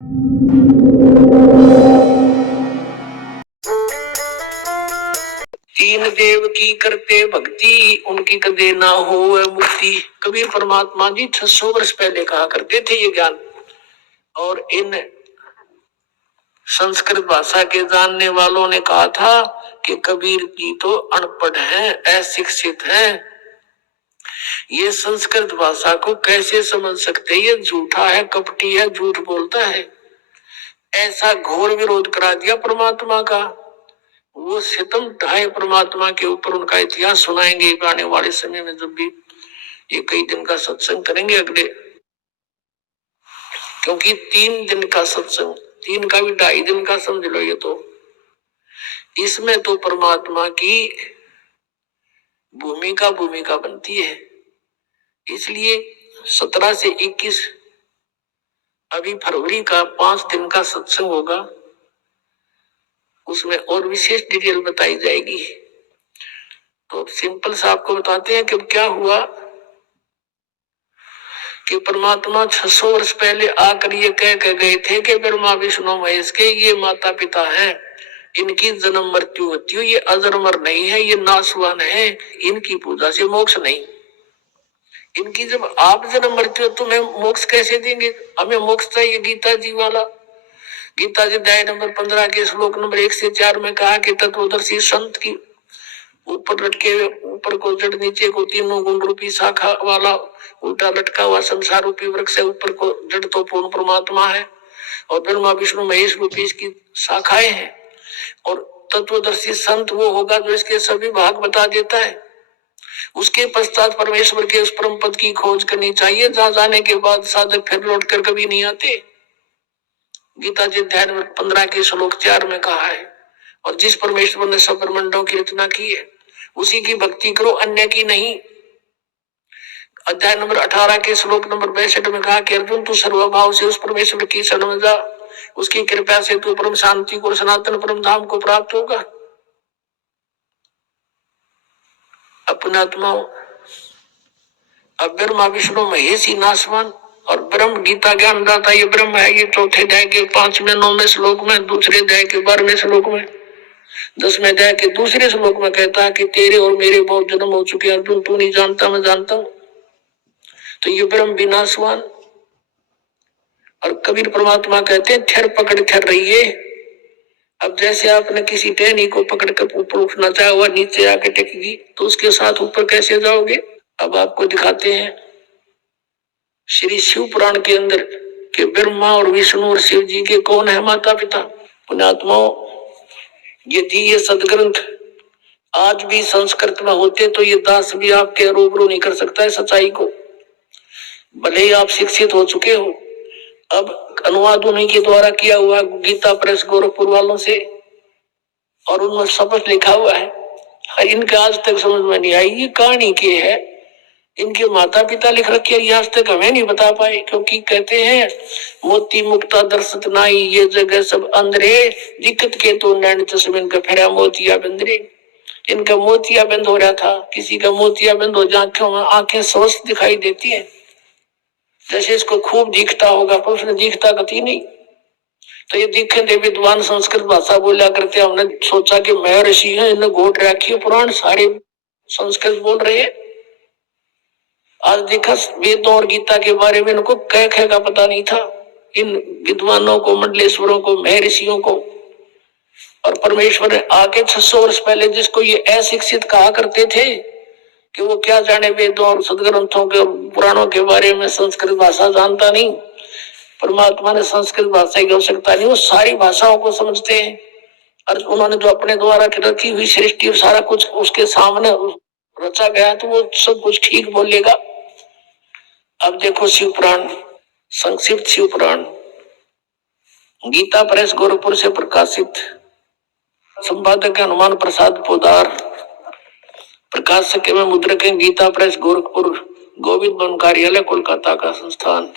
तीन देव की करते भक्ति, उनकी कदे ना हो मुक्ति। कबीर परमात्मा जी 600 वर्ष पहले कहा करते थे ये ज्ञान। और इन संस्कृत भाषा के जानने वालों ने कहा था कि कबीर जी तो अनपढ़ हैं, अशिक्षित हैं, ये संस्कृत भाषा को कैसे समझ सकते, ये झूठा है, कपटी है, झूठ बोलता है। ऐसा घोर विरोध करा दिया परमात्मा का। वो सितम ढाए परमात्मा के ऊपर। उनका इतिहास सुनाएंगे आने वाले समय में, जब भी ये कई दिन का सत्संग करेंगे अगले, क्योंकि 3 दिन का सत्संग, 3 का भी 2.5 दिन का समझ लो ये तो। इसमें तो परमात्मा की भूमिका बनती है। इसलिए 17 से 21 अभी फरवरी का 5 दिन का सत्संग होगा, उसमें और विशेष डिटेल बताई जाएगी। तो सिंपल सा आपको बताते हैं कि क्या हुआ कि परमात्मा 600 वर्ष पहले आकर ये कह के गए थे कि ब्रह्मा विष्णु महेश के ये माता पिता हैं, इनकी जन्म मृत्यु होती है, ये अजरमर नहीं है, ये नाशवान है, इनकी पूजा से मोक्ष नहीं। इनकी जब आप जन्म मृत्यु तुम्हें मोक्ष कैसे देंगे? हमें मोक्ष चाहिए गीता जी वाला। गीता जी अध्याय नंबर 15 के श्लोक नंबर 1 से 4 में कहा कि तत्वदर्शी संत की ऊपर लटके, ऊपर को जड़, नीचे को तीनों गुण रूपी शाखा वाला उल्टा लटका हुआ संसार रूपी वृक्ष है, ऊपर को जड़ तो पूर्ण परमात्मा है और ब्रह्मा विष्णु महेश रूपी इसकी शाखाएं हैं। और तत्वदर्शी संत वो होगा जो इसके सभी भाग बता देता है। उसके पश्चात परमेश्वर के उस परम पद की खोज करनी चाहिए, जहां जाने के बाद साधक फिर लौट कर कभी नहीं आते। गीता जी अध्याय 15 के श्लोक 4 में कहा है। और जिस परमेश्वर ने सब ब्रह्मांडों की रचना की है उसी की भक्ति करो, अन्य की नहीं। अध्याय नंबर 18 के श्लोक नंबर 62 में कहा कि अर्जुन तू सर्वभाव से उस परमेश्वर की शरण में जा, उसकी कृपा से तू परम शांति को, सनातन परम धाम को प्राप्त होगा। अपने आत्मा अब ब्रह्मा विष्णु महेश ही नाशवान और ब्रह्म गीता ज्ञान दाता ये ब्रह्म है। ये चौथे अध्याय के 5वें 9वें श्लोक में, दूसरे अध्याय के 12वें श्लोक में, 10वें अध्याय के दूसरे श्लोक में कहता है कि तेरे और मेरे बहुत जन्म हो चुके अर्जुन, तू नहीं जानता मैं जानता हूं। तो ये ब्रह्म विनाशवान। और कबीर परमात्मा कहते हैं ठहर पकड़ ठहर रहिए। अब जैसे आपने किसी टहनी को पकड़ कर ऊपर उठना चाहा हुआ नीचे आके टेकेगी, तो उसके साथ ऊपर कैसे जाओगे? अब आपको दिखाते हैं श्री शिव पुराण के अंदर कि ब्रह्मा और विष्णु और शिव जी के कौन है माता पिता। पुण्यात्माओं, यदि ये सदग्रंथ आज भी संस्कृत में होते तो ये दास भी आपके रूबरू नहीं कर सकता है सच्चाई को, भले ही आप शिक्षित हो चुके हो। अब अनुवाद उन्हीं के द्वारा किया हुआ गीता प्रेस गोरखपुर वालों से, और उनमें शपथ लिखा हुआ है। इनके आज तक समझ में नहीं आई ये कहानी के है, इनके माता पिता लिख रखे हैं, आज तक हमें नहीं बता पाए। क्योंकि कहते हैं मोती मुक्ता दर्शत नाई, ये जगह सब अंधरे, दिक्कत के तो नैन चश्मे का फेरा मोतिया बंदरे। इनका मोतिया बंद हो रहा था, किसी का मोतिया बंद हो जाए आंखें स्वस्थ दिखाई देती है, जैसे इसको खूब दिखता होगा पर उसने दिखता कभी नहीं। तो ये दिखे दे विद्वान संस्कृत भाषा बोला करते, हमने सोचा कि मैं ऋषि है, इन्हें घोट रखी पुराण सारे संस्कृत बोल रहे हैं। आज देखा वेदों और गीता के बारे में इनको कह का पता नहीं था, इन विद्वानों को, मंडलेश्वरों को, महर्षियों को। और परमेश्वर ने आके 600 वर्ष पहले जिसको ये अशिक्षित कहा करते थे कि वो क्या जाने वेदों और सदग्रंथों के पुराणों के बारे में, संस्कृत भाषा जानता नहीं। परमात्मा ने संस्कृत भाषा की आवश्यकता नहीं, वो सारी भाषाओं को समझते हैं। और उन्होंने जो अपने द्वारा रखी हुई सृष्टि सारा कुछ उसके सामने रचा गया तो वो सब कुछ ठीक बोलेगा। अब देखो शिव पुराण, संक्षिप्त शिव पुराण, गीता प्रेस गोरखपुर से प्रकाशित, संपादक हनुमान प्रसाद पोदार, प्रकाशक में मुद्रक गीता प्रेस गोरखपुर, गोविंद भवन कार्यालय कोलकाता का संस्थान।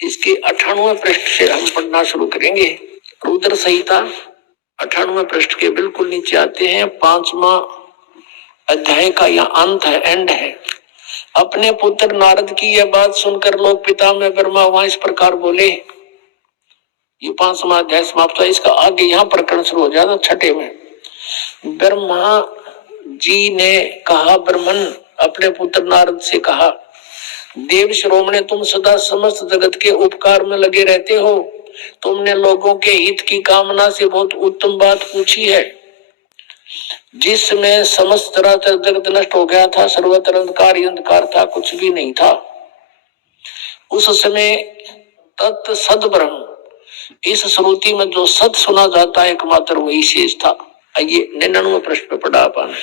इसके 98वें पृष्ठ से हम पढ़ना शुरू करेंगे। रुद्र संहिता 98वें पृष्ठ के बिल्कुल नीचे आते हैं। 5वां अध्याय का यह अंत है, एंड है। अपने पुत्र नारद की यह बात सुनकर लोक पिता में ब्रह्मा वहां इस प्रकार बोले, ये 5वां अध्याय समाप्त हुआ। इसका आगे यहाँ प्रकरण शुरू हो जाता छठे में। ब्रह्मा जी ने कहा, ब्रह्मन अपने पुत्र नारद से कहा, देव श्रोमणे, तुम सदा समस्त जगत के उपकार में लगे रहते हो। तुमने लोगों के हित की कामना से बहुत उत्तम बात पूछी है। जिसमें समस्त तरह जगत नष्ट हो गया था, सर्वत्र अंधकार ही अंधकार था, कुछ भी नहीं था। उस समय तत् सद ब्रह्म, इस श्रुति में जो सत सुना जाता है एकमात्र वही शेष था। ये 99 पृष्ठ पे पढ़ा पाना।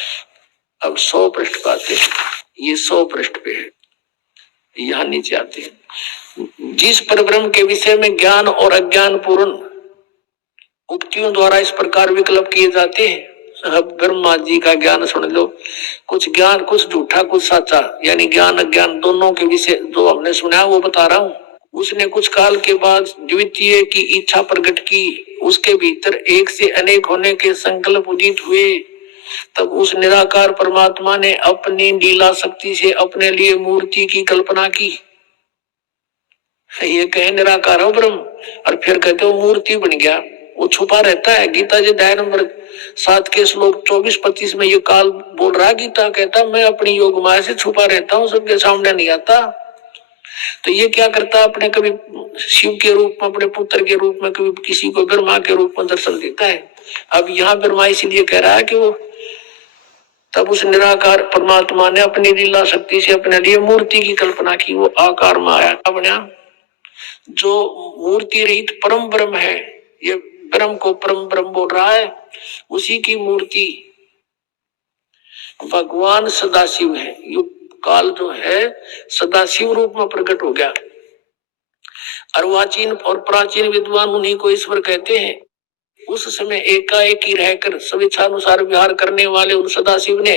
अब 100 पृष्ठ पाते, ये 100 पृष्ठ पे है, यहाँ नीचे आते हैं। जिस परब्रह्म के विषय में ज्ञान और अज्ञान पूर्ण उक्तियों द्वारा इस प्रकार विकल्प किए जाते हैं। अब ब्रह्मा जी का ज्ञान सुन लो, कुछ ज्ञान कुछ झूठा कुछ सच्चा, यानी ज्ञान अज्ञान दोनों के विषय जो हमने सुना है वो बता रहा हूँ। उसने कुछ काल के बाद द्वितीय की इच्छा प्रकट की, उसके भीतर एक से अनेक होने के संकल्प उदित हुए। तब उस निराकार परमात्मा ने अपनी लीला शक्ति से अपने लिए मूर्ति की कल्पना की। ये कहे निराकार हो ब्रह्म, और फिर कहते हो मूर्ति बन गया। वो छुपा रहता है। गीता जी अध्याय नंबर 7 के श्लोक 24-25 में ये काल बोल रहा है। गीता कहता मैं अपनी योग माया से छुपा रहता हूँ, सबके सामने नहीं आता। तो ये क्या करता है, अपने कभी शिव के रूप में, अपने पुत्र के रूप में, कभी किसी को ब्रह्मा के रूप में दर्शन देता है। अब यहाँ ब्रह्मा इसलिए कह रहा है कि वो तब उस निराकार परमात्मा ने अपनी लीला शक्ति से अपने लिए मूर्ति की कल्पना की। वो आकार में आया, बना जो मूर्ति रहित परम ब्रह्म है। ये ब्रह्म को परम ब्रह्म बोल रहा है, उसी की मूर्ति भगवान सदाशिव है। युग काल जो है सदाशिव रूप में प्रकट हो गया। अर्वाचीन और प्राचीन विद्वान उन्हीं को ईश्वर कहते हैं। उस समय एकाएक ही रहकर स्वेच्छानुसार विहार करने वाले उन सदाशिव ने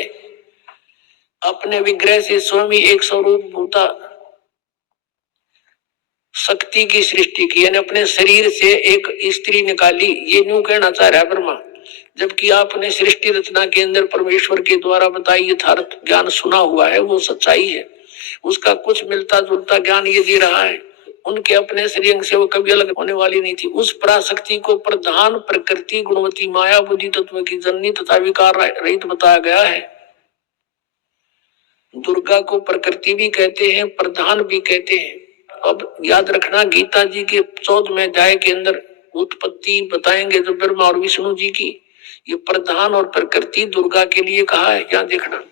अपने विग्रह से स्वयं ही एक स्वरूप भूता शक्ति की सृष्टि की, यानी अपने शरीर से एक स्त्री निकाली। ये न्यू कहना चाह रहा है ब्रह्मा, जबकि आपने सृष्टि रचना के अंदर परमेश्वर के द्वारा बताई यथार्थ ज्ञान सुना हुआ है, वो सच्चाई है। उसका कुछ मिलता जुलता ज्ञान ये दे रहा है। उनके अपने शरीर से वो कभी अलग होने वाली नहीं थी। उस पराशक्ति को प्रधान प्रकृति गुणवती माया बुद्धि तत्व की जननी तथा विकार रहित बताया गया है। दुर्गा को प्रकृति भी कहते हैं, प्रधान भी कहते हैं। अब याद रखना, गीता जी के 14वें अध्याय के अंदर उत्पत्ति बताएंगे जो ब्रह्मा और विष्णु जी की, ये प्रधान और प्रकृति दुर्गा के लिए कहा है। क्या देखना,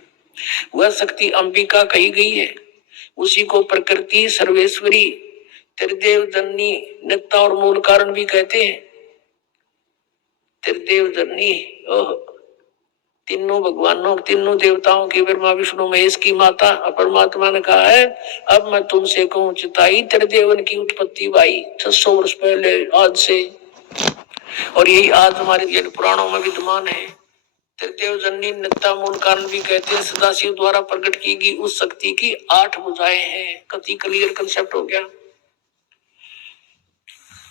वह शक्ति अंबिका कही गई है, उसी को प्रकृति सर्वेश्वरी त्रिदेव जननी नित्ता और मूल कारण भी कहते हैं। त्रिदेव जननी तीनों भगवानों तीनों देवताओं की ब्रह्मा विष्णु महेश की माता। परमात्मा ने कहा है अब मैं तुमसे कहूं चिताई त्रिदेवन की उत्पत्ति भाई 600 वर्ष पहले आज से, और यही आज हमारे पुराणों में विद्यमान है। त्रिदेव जननी नित्ता मूल कारण भी कहते हैं। सदाशिव द्वारा प्रकट की गई उस शक्ति की 8 भुजाएं हैं। कति क्लियर कंसेप्ट हो गया।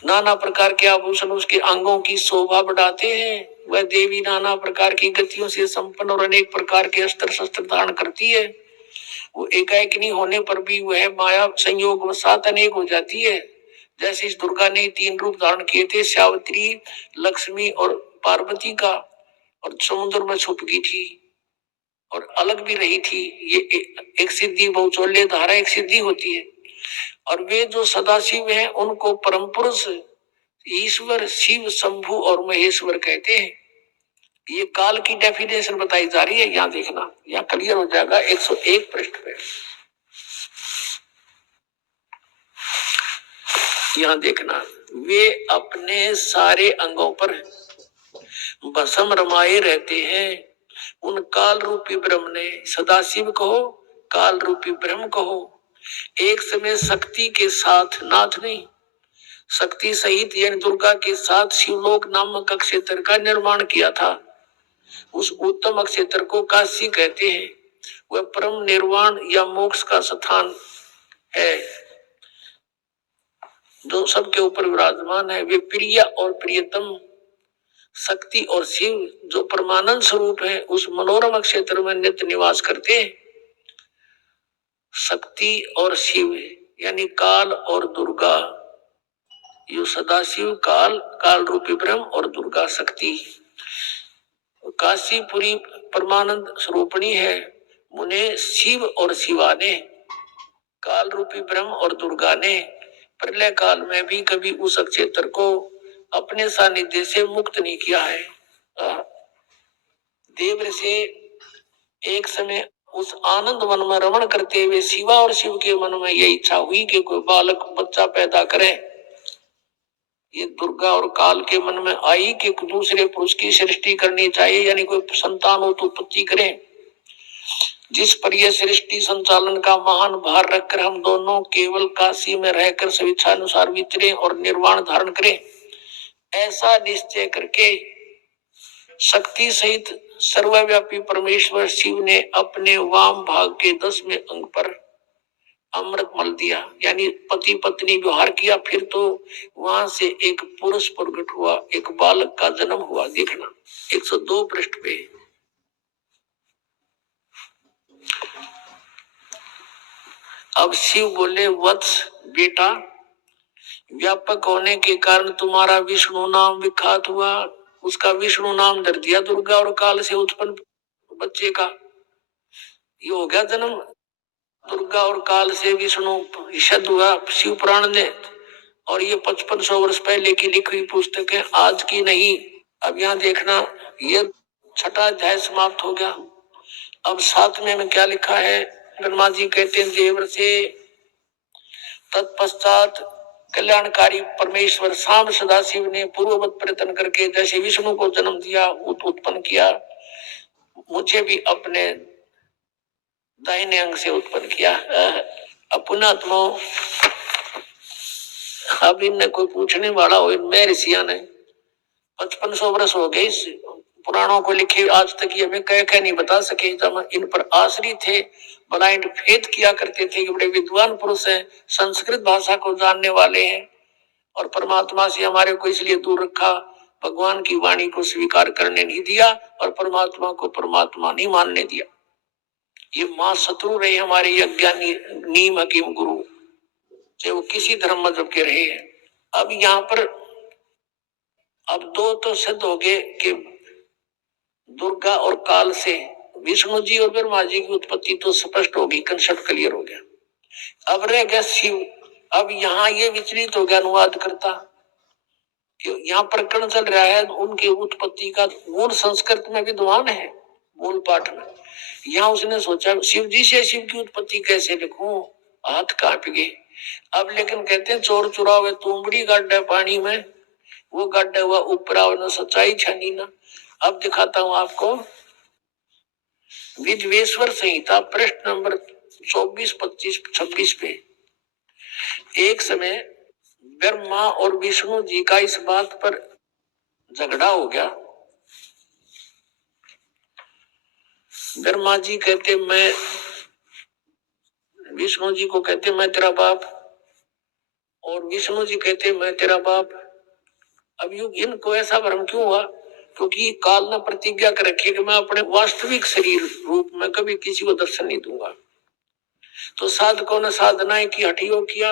नाना प्रकार के आभूषण उसके अंगों की शोभा बढ़ाते हैं। वह देवी नाना प्रकार की गतियों से संपन्न और अनेक प्रकार के अस्त्र शस्त्र धारण करती है। वो एकाएक नहीं होने पर भी वह माया संयोग वसात अनेक हो जाती है। जैसे इस दुर्गा ने 3 रूप धारण किए थे, सावित्री, लक्ष्मी और पार्वती का, और समुद्र में छुप गई थी और अलग भी रही थी। ये एक सिद्धि बहुचोल्य धारा एक सिद्धि होती है। और वे जो सदाशिव हैं उनको परम पुरुष ईश्वर शिव शंभु और महेश्वर कहते हैं। ये काल की डेफिनेशन बताई जा रही है, यहाँ देखना, यहाँ क्लियर हो जाएगा 101 पृष्ठ पे। यहाँ देखना, वे अपने सारे अंगों पर भस्म रमाए रहते हैं। उन काल रूपी ब्रह्म ने, सदाशिव कहो काल रूपी ब्रह्म कहो, एक समय शक्ति के साथ नाथ नहीं, शक्ति सहित यानी दुर्गा के साथ शिवलोक नामक क्षेत्र का निर्माण किया था। उस उत्तम क्षेत्र को काशी कहते हैं। वह परम निर्वाण या मोक्ष का स्थान है जो सबके ऊपर विराजमान है। वे प्रिय और प्रियतम शक्ति और शिव जो परमानंद स्वरूप है उस मनोरम क्षेत्र में नित्य निवास करते हैं। शक्ति और शिव यानी काल और दुर्गा यो सदाशिव काल, काल रूपी ब्रह्म और दुर्गा शक्ति। काशीपुरी परमानंद स्वरूपणी है, मुने शिव और शिवा ने, काल रूपी ब्रह्म और दुर्गा ने प्रलय काल में भी कभी उस क्षेत्र को अपने सानिध्य से मुक्त नहीं किया है। देव से एक समय उस आनंद वन में रमण करते हुए शिवा और शिव के मन में यह इच्छा हुई कि कोई बालक बच्चा पैदा करे। ये दुर्गा और काल के मन में आई कि दूसरे पुरुष की सृष्टि करनी चाहिए, यानी कोई संतान उत्पत्ति करें। जिस पर यह सृष्टि संचालन का महान भार रखकर हम दोनों केवल काशी में रहकर स्वेच्छानुसार विचरे और निर्वाण धारण करें, ऐसा निश्चय करके शक्ति सहित सर्वव्यापी परमेश्वर शिव ने अपने वाम भाग के 10वें अंग पर अमृत मल दिया, यानी पति पत्नी व्यवहार किया। फिर तो वहां से एक पुरुष प्रकट हुआ, एक बालक का जन्म हुआ। देखना 102 पृष्ठ पे। अब शिव बोले, वत्स बेटा, व्यापक होने के कारण तुम्हारा विष्णु नाम विख्यात हुआ। उसका विष्णु नाम धर दिया दुर्गा और काल से उत्पन्न बच्चे का। ये हो गया जन्म दुर्गा और काल से विष्णु शब्द हुआ शिव पुराण ने। और ये 5500 वर्ष पहले की लिखी हुई पुस्तक है, आज की नहीं। अब यहाँ देखना, ये 6वां अध्याय समाप्त हो गया। अब 7वें में क्या लिखा है? ब्रह्मा जी कहते हैं देवर से, तत्पश्चात कल्याणकारी परमेश्वर शाम सदाशिव ने पूर्ववत प्रयत्न करके जैसे विष्णु को जन्म दिया, उत्पन्न किया, मुझे भी अपने दाहिने अंग से उत्पन्न किया। अपनात्मा। अब इनने कोई पूछने वाला हो, मैं ऋषिया ने 5500 वर्ष हो गए इस पुराणों को लिखे, आज तक ये हमें कह नहीं बता सके। जब इन पर आश्रित थे, ब्लाइंड फेथ किया करते थे कि बड़े विद्वान पुरुष हैं, संस्कृत भाषा को जानने वाले हैं, और परमात्मा से हमारे को इसलिए दूर रखा, भगवान की वाणी को स्वीकार करने नहीं दिया और परमात्मा को परमात्मा नहीं मानने दिया। ये मां शत्रु रहे हमारे यज्ञानी नीम हकीम गुरु, चाहे वो किसी धर्म मजहब के रहे हैं। अब यहाँ पर अब 2 तो सिद्ध हो गए कि दुर्गा और काल से विष्णु जी और ब्रह्मा जी की उत्पत्ति तो स्पष्ट होगी, कंसेप्ट क्लियर हो गया। अब रह गया शिव। अब यहाँ ये विचलित हो गया अनुवाद करता, यहाँ प्रकरण चल रहा है उनकी उत्पत्ति का। मूल संस्कृत में विद्वान है, मूल पाठ में। यहाँ उसने सोचा शिव जी से शिव की उत्पत्ति कैसे लिखूं, हाथ कांप गए। अब लेकिन कहते हैं चोर चुरावे तुमड़ी गड्ढा पानी में, वो गड्ढा हुआ ऊपर सच्चाई छनी ना। अब दिखाता हूं आपको विद्वेश्वर संहिता पृष्ठ नंबर 24, 25, 26 पे। एक समय ब्रह्मा और विष्णु जी का इस बात पर झगड़ा हो गया। ब्रह्मा जी कहते मैं, विष्णु जी को कहते मैं तेरा बाप, और विष्णु जी कहते मैं तेरा बाप। अब इनको ऐसा भ्रम क्यों हुआ? क्योंकि काल ने प्रतिज्ञा कर रखी है कि मैं अपने वास्तविक शरीर रूप में कभी किसी को दर्शन नहीं दूंगा। तो साधकों ने साधनाएं की, हठियों किया,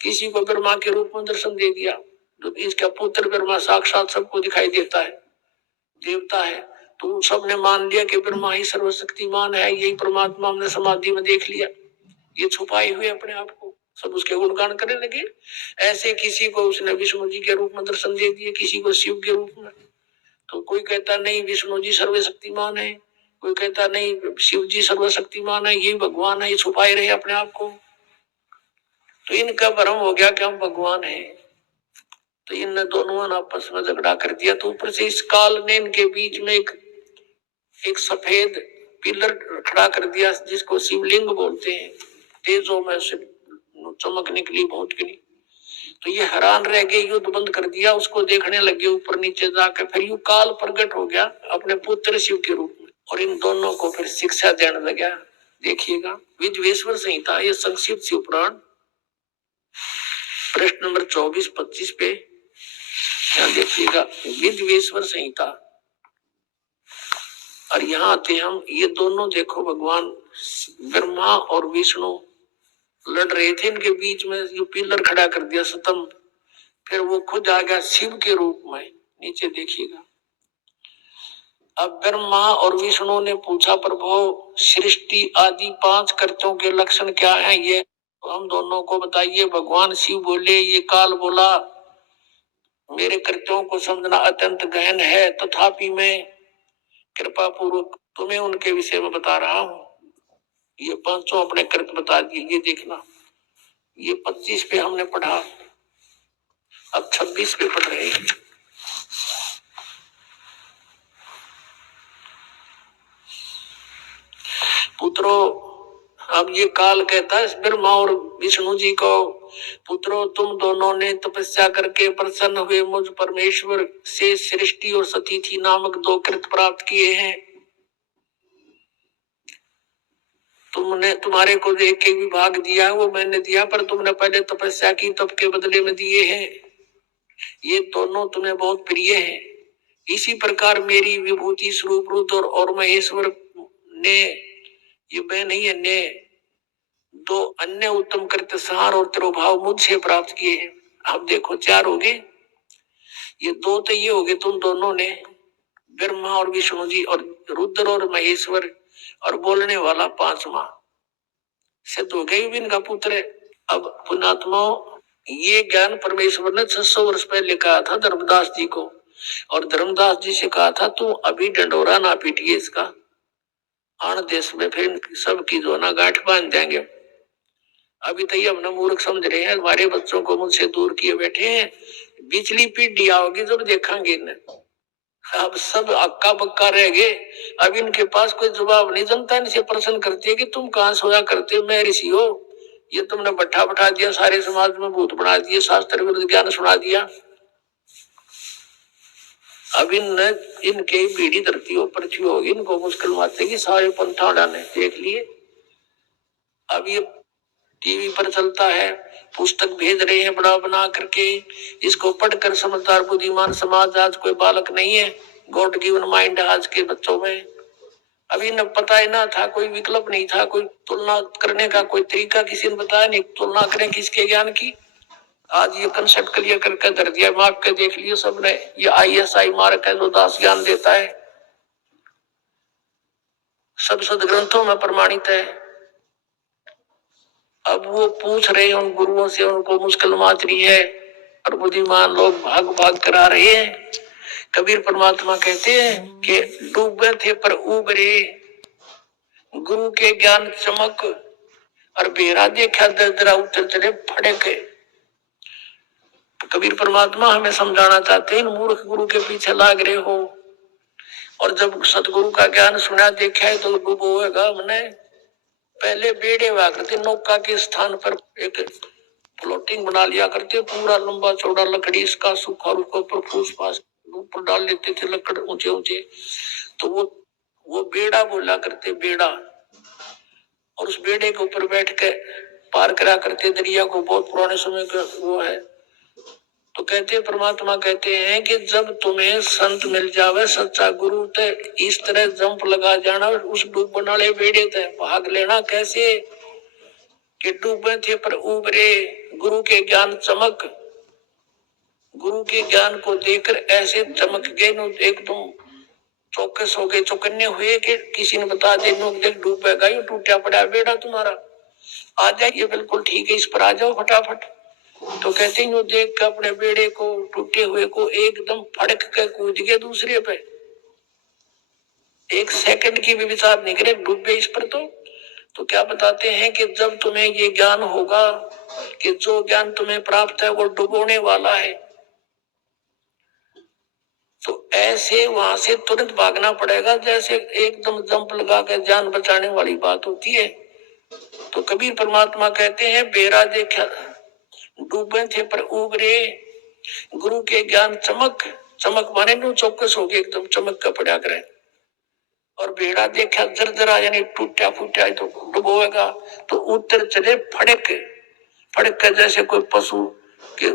किसी को ब्रह्मा के रूप में दर्शन दे दिया। तो इसका पुत्र ब्रह्मा साक्षात सबको दिखाई देता है, देवता है। तो सबने मान लिया कि ब्रह्मा ही सर्वशक्तिमान है, यही परमात्मा हमने समाधि में देख लिया। ये छुपाए हुए अपने आप को सब उसके गुणगान करने लगे। ऐसे किसी को उसने विष्णु जी के रूप में दर्शन दे दिए, किसी को शिव के रूप में। तो कोई कहता नहीं विष्णु जी सर्वशक्तिमान है, कोई कहता नहीं शिव जी सर्वशक्तिमान है, ये भगवान है, ये छुपाए रहे अपने आप को। तो इनका भ्रम हो गया कि हम भगवान हैं। तो इन दोनों ने आपस में झगड़ा कर दिया। तो ऊपर से इस काल ने इनके बीच में एक सफेद पिलर खड़ा कर दिया, जिसको शिवलिंग बोलते हैं। तेजों में से चमक निकली बहुत की। तो ये हैरान रह गए, युद्ध बंद कर दिया, उसको देखने लगे ऊपर नीचे जाकर। फिर यू काल प्रकट हो गया अपने पुत्र शिव के रूप में, और इन दोनों को फिर शिक्षा देने लगा। देखिएगा विद्वेश्वर संहिता, ये संक्षिप्त शिव पुराण प्रश्न नंबर 24, 25 पे यहाँ देखिएगा विद्वेश्वर संहिता। और यहाँ आते हम, ये दोनों देखो भगवान ब्रह्मा और विष्णु लड़ रहे थे, इनके बीच में जो पिलर खड़ा कर दिया स्तंभ, फिर वो खुद आ गया शिव के रूप में। नीचे देखिएगा। अब ब्रह्मा और विष्णु ने पूछा, प्रभु सृष्टि आदि 5 कृत्यों के लक्षण क्या हैं, ये हम दोनों को बताइए। भगवान शिव बोले, ये काल बोला, मेरे कृत्यों को समझना अत्यंत गहन है, तथापि मैं कृपा पूर्वक तुम्हें उनके विषय में बता रहा हूं। ये 5 अपने कृत्य बता दिए। ये देखना, ये 25 पे हमने पढ़ा, अब 26 पे पढ़ रहे हैं। पुत्रों, अब ये काल कहता है ब्रह्मा और विष्णु जी को, पुत्रों तुम दोनों ने तपस्या करके प्रसन्न हुए मुझ परमेश्वर से सृष्टि और सतीथि नामक 2 कृत्य प्राप्त किए हैं। तुमने, तुम्हारे को एक एक विभाग दिया, वो मैंने दिया, पर तुमने पहले तपस्या की, तप के बदले में दिए हैं। ये दोनों तुम्हें बहुत प्रिय हैं। इसी प्रकार मेरी विभूति स्वरूप रुद्र और महेश्वर ने, ये मैं नहीं है, ने 2 अन्य उत्तम कृत्य संहार और तिरोभाव मुझसे प्राप्त किए हैं। अब देखो 4 हो गए, ये 2 तो ये हो गए तुम दोनों ने, ब्रह्मा और विष्णु जी, और रुद्र और महेश्वर, और बोलने वाला 5वां सिद्ध हो गए इनका पुत्र है। अब पुण्यात्मा, ये ज्ञान परमेश्वर ने 600 वर्ष पहले कहा था धर्मदास जी को, और धर्मदास जी से कहा था तू अभी डंडोरा ना पीटिए इसका, आन देश में फिर सबकी जो ना गांठ बांध देंगे। अभी तो ये अपना मूर्ख समझ रहे हैं, हमारे बच्चों को मुझसे दूर किए बैठे हैं, बिजली पीढ़ी आओगी जब देखेंगे इन्हें। अब सब अक्का बक्का रह गए, अब इनके पास कोई जवाब नहीं। जनता इनसे प्रश्न करती है कि तुम कहाँ सोया करते हो, मैं ऋषि हो, ये तुमने बैठा बैठा दिया, सारे समाज में भूत बना दिए, शास्त्र विरुद्ध ज्ञान सुना दिया। अब इनके पीढ़ी धरती हो पृथ्वी होगी, इनको मुश्किल मारते कि सारे पंथा उड़ाने देख लिए। अब ये टीवी पर चलता है, पुस्तक भेज रहे हैं बड़ा बना करके, इसको पढ़कर समझदार बुद्धिमान समाज, आज कोई बालक नहीं है, गॉड गिवन माइंड आज के बच्चों में। अभी न पता ही ना था, कोई विकल्प नहीं था, कोई तुलना करने का कोई तरीका किसी ने बताया नहीं, तुलना करें किसके ज्ञान की। आज ये कंसेप्ट क्लियर करके धर दिया, मार्क के देख लियो सबने, ये ISI मार्क है जो दास ज्ञान देता है, सब सदग्रंथों में प्रमाणित है। अब वो पूछ रहे हैं उन गुरुओं से, उनको मुश्किल मात्री है, और बुद्धिमान लोग भाग भाग करा रहे हैं। कबीर परमात्मा कहते हैं कि डूबे थे पर उबरे, गुरु के ज्ञान चमक, और बेरा देखा दरदरा उतर चले फड़के। कबीर परमात्मा हमें समझाना चाहते हैं, मूर्ख गुरु के पीछे लाग रहे हो, और जब सतगुरु का ज्ञान सुना देखा है तो डूबोएगा। मैंने पहले बेड़े हुआ करते, नौका के स्थान पर एक फ्लोटिंग बना लिया करते, पूरा लंबा चौड़ा लकड़ी इसका सूखा, उसके ऊपर फूस फास ऊपर डाल लेते थे लकड़ ऊंचे ऊंचे, तो वो बेड़ा बोला करते, बेड़ा। और उस बेड़े के ऊपर बैठ के पार करा करते दरिया को, बहुत पुराने समय का वो है। तो कहते परमात्मा कहते हैं कि जब तुम्हें संत मिल जावे सच्चा गुरु, ते इस तरह जंप लगा जाना उस डूबने वाले बेड़े ते, भाग लेना कैसे कि डूबे थे पर उबरे, गुरु के ज्ञान चमक, गुरु के ज्ञान को देखकर ऐसे चमक गए, एकदम चौकस हो गए, चौकन्ने हुए कि किसी ने बता दे देख डूबेगा, ये टूटा पड़ा बेड़ा तुम्हारा, आ जाइए बिल्कुल ठीक है, इस पर आ जाओ फटाफट। तो कहते हैं देख के अपने बेड़े को, टूटे हुए को एकदम फड़क के कूद गए दूसरे पे, एक सेकंड की भी विचार नहीं करे, डूबे इस पर। तो क्या बताते हैं कि जब तुम्हें ये ज्ञान होगा कि जो ज्ञान तुम्हें प्राप्त है वो डुबोने वाला है, तो ऐसे वहां से तुरंत भागना पड़ेगा, जैसे एकदम जंप लगा के जान बचाने वाली बात होती है। तो कबीर परमात्मा कहते हैं बेरा देखा डूबे थे पर उबरे, गुरु के ज्ञान चमक, चमक माने नो चौकस हो गए, एकदम चमक का पड़ा करे, और बेड़ा देखा जरजरा यानी टूटा फूटा तो डुबोएगा, तो उतर चले फड़क, फड़क के जैसे कोई पशु के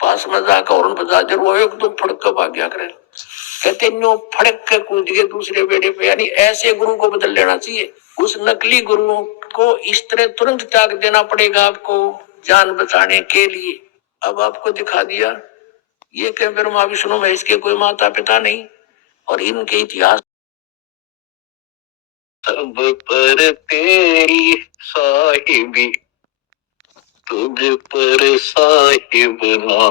पास में जाकर और बजा जर वो एकदम फड़क भाग गया करे। कहते नो फड़क के कूद गए दूसरे बेड़े पे, यानी ऐसे गुरु को बदल लेना चाहिए। उस नकली गुरुओं को इस तरह तुरंत त्याग देना पड़ेगा आपको जान बचाने के लिए। अब आपको दिखा दिया ये क्या ब्रह्मा विष्णु महेश के कोई माता पिता नहीं, और इनके इतिहास सब पर तेरी साहिबी, तुझ पर साहिब ना,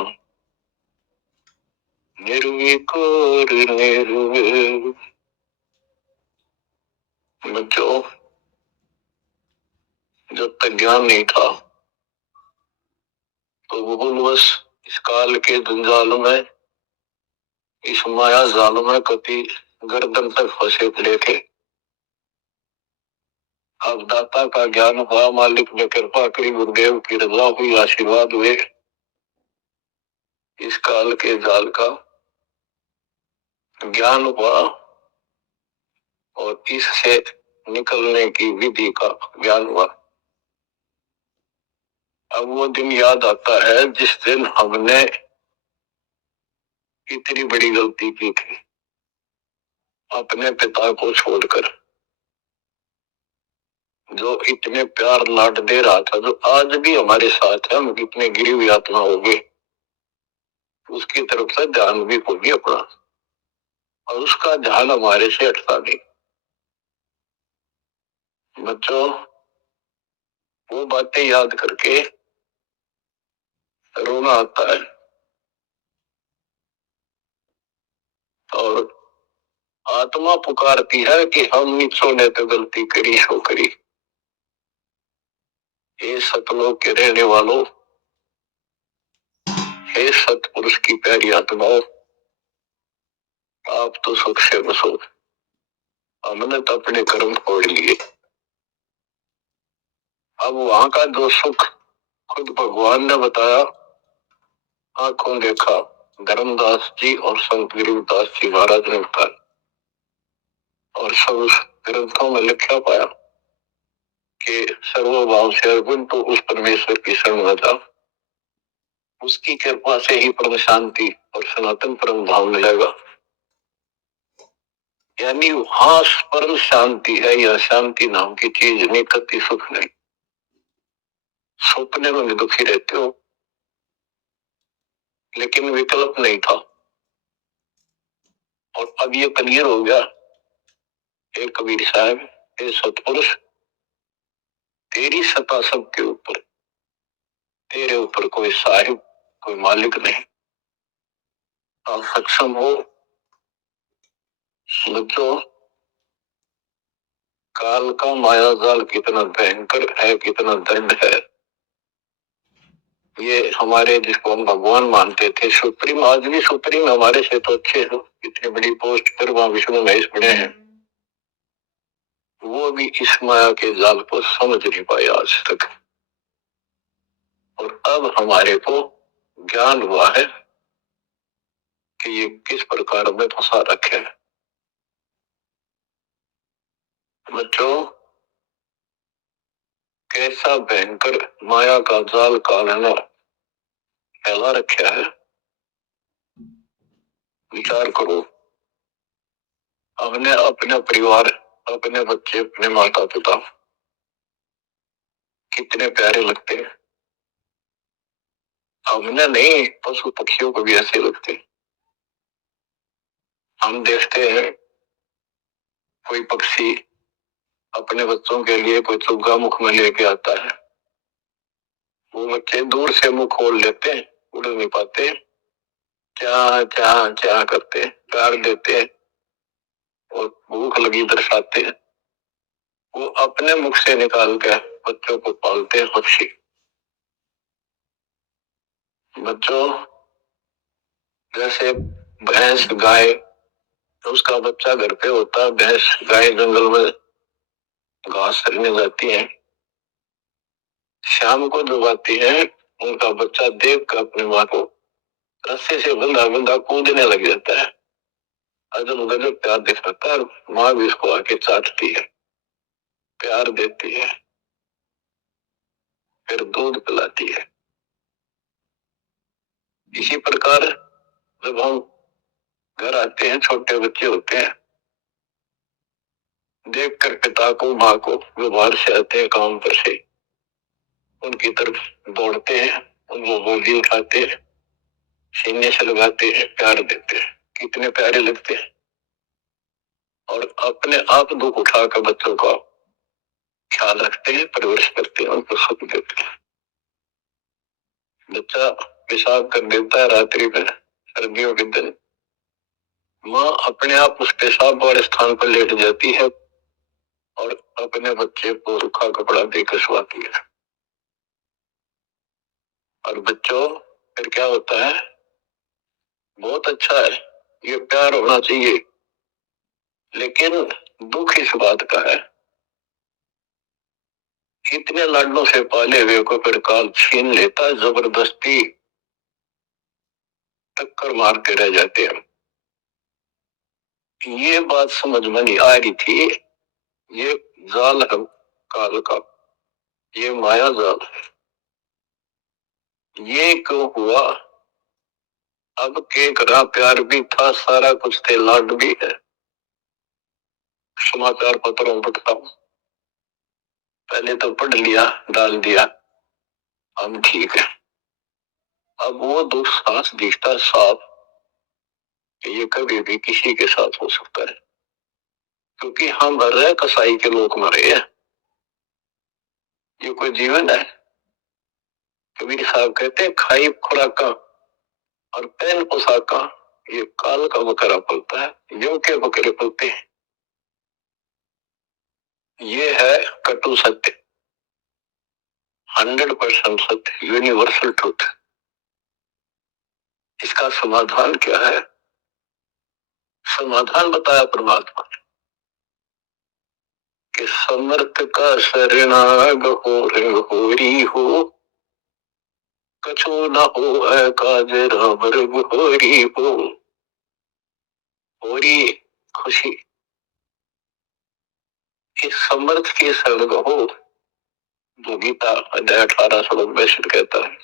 निर्विकार निर्वैर। बच्चों, जब तक ज्ञान नहीं था तो भूलवश इस काल के जंजाल में, इस माया जाल में कति गर्दन तक फंसे पड़े थे। अब दाता का ज्ञान हुआ, मालिक ने कृपा करी, गुरुदेव की रजा हुई, आशीर्वाद हुए, इस काल के जाल का ज्ञान हुआ और इससे निकलने की विधि का ज्ञान हुआ। अब वो दिन याद आता है जिस दिन हमने इतनी बड़ी गलती की थी, अपने पिता को छोड़कर, जो इतने प्यार लाड दे रहा था, जो आज भी हमारे साथ है, हम कितने गिरी हुई आत्मा हो गए, उसकी तरफ से ध्यान भी होगी अपना, और उसका ध्यान हमारे से हटता नहीं। बच्चों, वो बातें याद करके रोना आता है, और आत्मा पुकारती है कि हम नीचों ने तो गलती करी हो करी। हे सतलोक के रहने वालों, हे सतपुरुष की प्यारी आत्माओं, आप तो सुख से बसो, हमने तो अपने कर्म फोड़ लिए। अब वहां का जो सुख खुद भगवान ने बताया, आंखों देखा, धर्मदास जी और संत गरीबदास जी महाराज ने बताया, और सब ग्रंथों में लिखा पाया कि सर्वभाव से अर्जुन तो उस परमेश्वर की शरण में था, उसकी कृपा से ही परम शांति और सनातन परम धाम मिलेगा। यानी वहां परम शांति है, या शांति नाम की चीज नहीं, कति सुख नहीं। सपने में दुखी रहते हो, लेकिन विकल्प नहीं था, और अब ये क्लियर हो गया। हे कबीर साहब, हे सतपुरुष, तेरी सत्ता सबके ऊपर, तेरे ऊपर कोई साहिब, कोई मालिक नहीं। आप सक्षम हो। बच्चों, काल का माया जाल कितना भयंकर है, कितना दंड है, ये हमारे जिसको हम भगवान मानते थे, सुप्रीम, आज भी सुप्रीम हमारे से तो अच्छे हो, इतनी बड़ी पोस्ट पर वहां विष्णु महेश बने हैं, वो भी इस माया के जाल को समझ नहीं पाए आज तक। और अब हमारे को ज्ञान हुआ है कि ये किस प्रकार में फंसा रखे है। बच्चों, कैसा भयंकर माया का जाल काल ने फैला रखा है, विचार करो। हमने अपने परिवार, अपने बच्चे, अपने माता पिता कितने प्यारे लगते हैं, हमने नहीं, पशु पक्षियों को भी ऐसे लगते। हम देखते हैं कोई पक्षी अपने बच्चों के लिए कोई चुग्गा मुख में लेके आता है, वो बच्चे दूर से मुख खोल लेते हैं, उड़ नहीं पाते, क्या क्या क्या करते, प्यार देते और भूख लगी दर्शाते हैं, वो अपने मुख से निकाल के बच्चों को पालते हैं पक्षी। बच्चों, जैसे भैंस गाय, तो उसका बच्चा घर पे होता है, भैंस गाय जंगल में घास चरने जाती है, शाम को जब आती है, उनका बच्चा देख कर अपनी माँ को रस्से से बंधा बंधा कूदने लग जाता है, अजब गजब प्यार दिखाता है, माँ भी उसको आके चाटती है, प्यार देती है, फिर दूध पिलाती है। इसी प्रकार जब हम घर आते हैं, छोटे बच्चे होते हैं, देखकर पिता को, माँ को, वो बाहर से आते हैं काम पर से, उनकी तरफ दौड़ते हैं, उनको गोदी उठाते हैं, सीने से लगाते हैं, प्यार देते हैं, कितने प्यारे लगते हैं। और अपने आप दुख उठाकर बच्चों का ख्याल रखते हैं, परवरिश करते हैं, उनको सुख देते हैं। बच्चा पेशाब कर देता है रात्रि में, सर्दियों के दिन, माँ अपने आप उस पेशाब वाले स्थान पर लेट जाती है और अपने बच्चे को सूखा कपड़ा देकर सुलाती है। और बच्चों फिर क्या होता है, बहुत अच्छा है, ये प्यार होना चाहिए। लेकिन दुख इस बात का है, कितने लाडों से पाले हुए को फिर काल छीन लेता है, जबरदस्ती टक्कर मारते रह जाते हैं। ये बात समझ में नहीं आ रही थी, ये जाल है काल का, ये माया जाल है। ये क्यों हुआ? अब के करा, प्यार भी था, सारा कुछ थे, लाड भी है। समाचार पत्रों पढ़ता हूं, पहले तो पढ़ लिया, डाल दिया, हम ठीक है। अब वो दुख सांस दिखता साफ कि ये कभी भी किसी के साथ हो सकता है, क्योंकि हम भर रहे कसाई के लोग मरे हैं। ये कोई जीवन है? कबीर साहब कहते हैं, खाई खुराका और पहन पोशाका, ये काल का बकरा पलता है, यो के बकरे पलते हैं। ये है कटु सत्य, 100% सत्य, यूनिवर्सल ट्रूथ। इसका समाधान क्या है? समाधान बताया परमात्मा ने कि समर्थ का शरणाग होरी हो, कछु न हो है काज राम होरी हो। होरी खुशी, इस समर्थ की शरण हो, जो गीता अध्याय 18 श्लोक 62 कहता है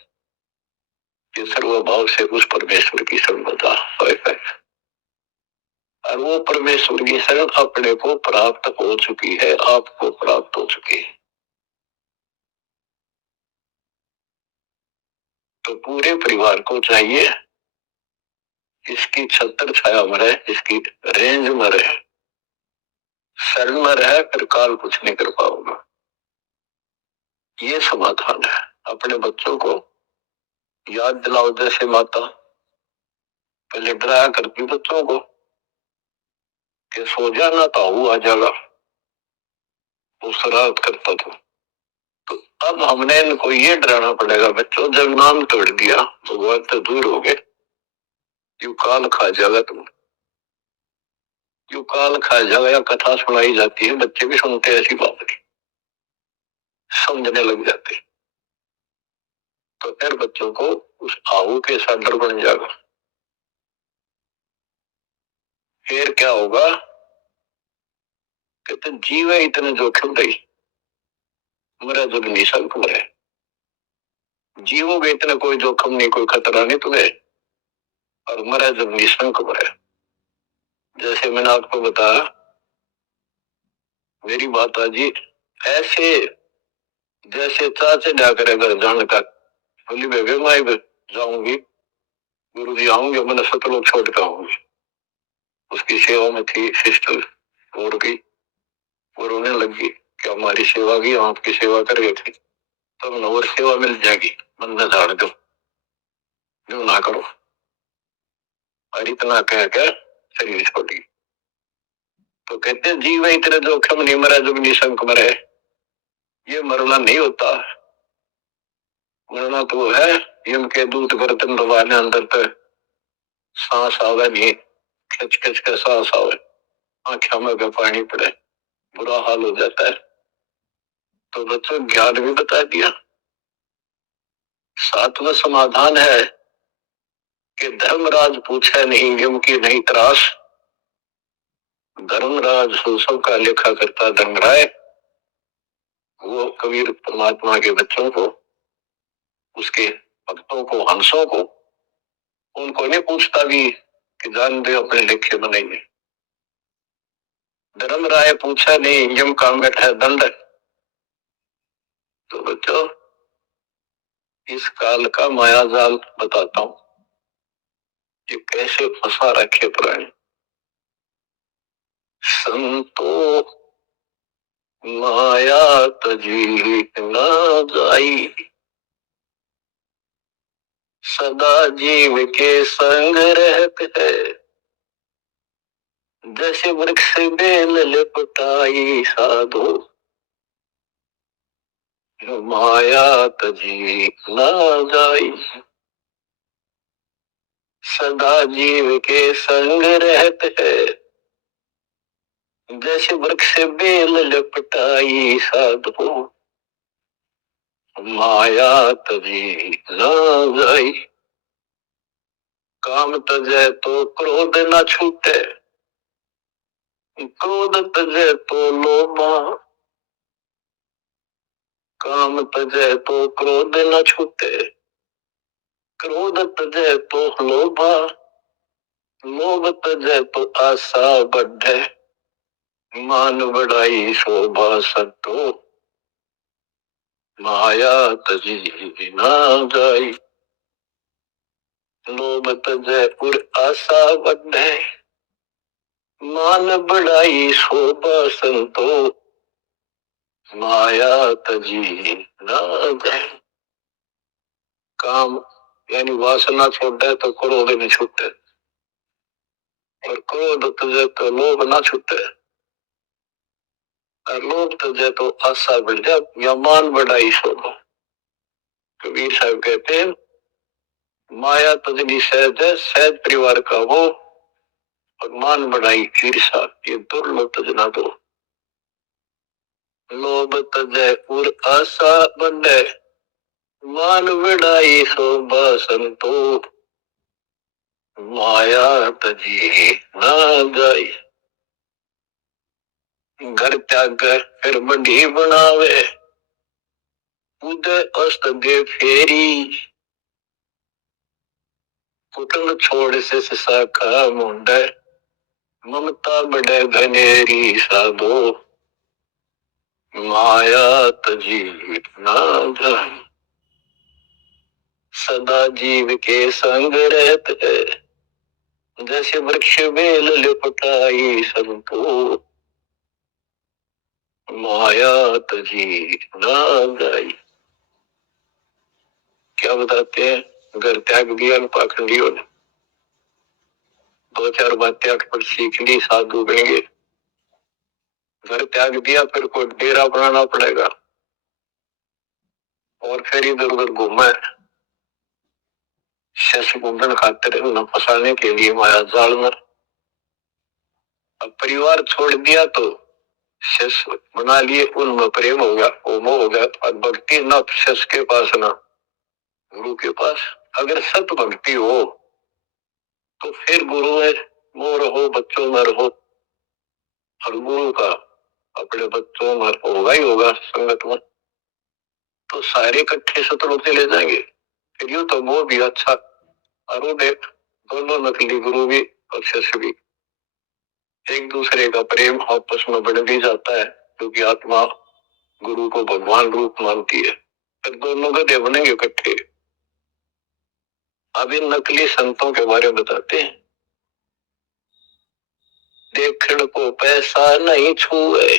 कि सर्वभाव से उस परमेश्वर की शरण बता। और वो परमेश्वर की शरण अपने को प्राप्त हो चुकी है, आपको प्राप्त हो चुकी है। तो पूरे परिवार को चाहिए इसकी छत्र छाया में रहे, इसकी रेंज में रहे, शरण में रहे, फिर काल कुछ नहीं कर पाऊंगा। ये समाधान है। अपने बच्चों को याद दिलाओ, जैसे माता पहले डराया करती बच्चों को कि सो जाना तो हुआ जाएगा, वो शरारत करता था। तो अब हमने इनको ये डराना पड़ेगा, बच्चों जब नाम तोड़ दिया भगवान तो दूर हो गए, यू काल खा जाएगा तुम, यू काल खा जाएगा। या कथा सुनाई जाती है, बच्चे भी सुनते हैं, ऐसी बात नहीं, समझने लग जाते। तो फिर बच्चों को उस आहू के साथ डर बन जाएगा। फिर क्या होगा? कहते जीव है इतने जोखिम रही, मरे जब निशंक मरे। जीवों के इतने कोई जोखिम नहीं, कोई खतरा नहीं तुम्हें, और मरे जब निशंक मरे। जैसे मैंने आपको बताया, मेरी माता जी ऐसे जैसे चाचे जाकर अगर जानकर बोली बेबे मैं जाऊंगी, गुरु जी आऊंगे, मैंने सतलोक छोड़ कर आऊंगी। उसकी सेवा में थी, सिस्टर छोड़ गई, वो रोने लगी कि हमारी सेवा की, आपकी सेवा कर गए थे, तब तो और सेवा मिल जाएगी, मन में झाड़ दो, जो ना करो। और इतना कह कर शरीर छोड़ी। तो कहते हैं जीव इतने जोखिम नहीं, मरा जो निशंक मरे। ये मरना नहीं होता, मरना तो है यम के दूत गर्दन दबाने, अंदर तक सांस आवे नहीं, खिंच खिंच के सांस आवे, आंखों में भी पानी पड़े, बुरा हाल हो जाता है। तो बच्चों ज्ञान भी बता दिया। सातवां समाधान है कि धर्मराज पूछे नहीं, यम की नहीं त्रास। धर्मराज सब का लेखा करता धर्मराय, वो कबीर परमात्मा के बच्चों को, उसके भक्तों को, हंसों को, उनको नहीं पूछता भी कि जान दे अपने लेखे बनाइए। धर्मराय पूछा नहीं, यम का मिट है दंड। तो बच्चों इस काल का माया जाल बताता हूं, ये कैसे फंसा रखे प्राणी। संतो माया तजी न जाई, सदा जीव के संग रहते है, जैसे वृक्ष बेल लिपटाई साधो, माया तजी न जाई। सदा जीव के संग रहते है, जैसे वृक्ष बेल लिपटाई साधो, माया तजी न जाई। काम तजे तो क्रोध न छूटे, क्रोध तजे तो लोभा, काम तजे तो क्रोध न छूटे, क्रोध तजे तो लोभा, लोभ तजे तो आशा बढ़े, मान बढ़ाई शोभा सतो, माया तजी न जाई। लोभ तजे पुर आशा बढ़े, मान बढ़ाई शोभा संतो, माया तजी न जाए। काम यानी वासना छोड़े तो क्रोध नहीं छूटे, और क्रोध तजे तो लोभ ना छूटे, और लोभ तजे तो आशा बढ़ जाए या मान बढ़ाई शोभा। कबीर साहब कहते हैं माया तजनी सहज है, सहज परिवार का हो, और मान बढ़ाई ईर्षा, ये दुर्लभ तजना दो। लोभ तजे और आशा बढ़े, मान बढ़ाई शोभा संतो, माया तजी न जाई। घर त्याग फिर बंधी बनावे, उदय अस्त दे फेरी, कुटुंब छोड़ से शाखा मुंडे, ममता बढ़े घनेरी साधो, माया तजी न जाए। सदा जीव के संग रहते है, जैसे वृक्ष बेल लिपटाई संतो, माया तजी न जाई। क्या बताते हैं, घर त्याग दिया पाखंडियों ने, दो चार बातें अटपट सीख ली, साधु बन गए। घर त्याग दिया, फिर कोई डेरा बनाना पड़ेगा, और फिर इधर उधर घूमे, शेष कुंदन खातिर न फंसाने के लिए माया जाल में। अब परिवार छोड़ दिया तो शेष बना लिए, उनमें प्रेम हो गया, वो मोह हो गया, और भक्ति न शेष के पास ना गुरु के पास। अगर सत भक्ति हो तो फिर गुरु है, मोह रहो बच्चों में रहो, और गुरु का अपने बच्चों में होगा ही होगा संगत में, तो सारे इकट्ठे सतलों से ले जाएंगे। फिर यूं तो वो भी अच्छा, और वो देख दोनों नकली गुरु भी और शिष्य भी, एक दूसरे का प्रेम आपस में बढ़ भी जाता है, क्योंकि आत्मा गुरु को भगवान रूप मानती है, फिर दोनों गधे बनेंगे इकट्ठे। अब इन नकली संतों के बारे में बताते हैं। देखने को पैसा नहीं छुए,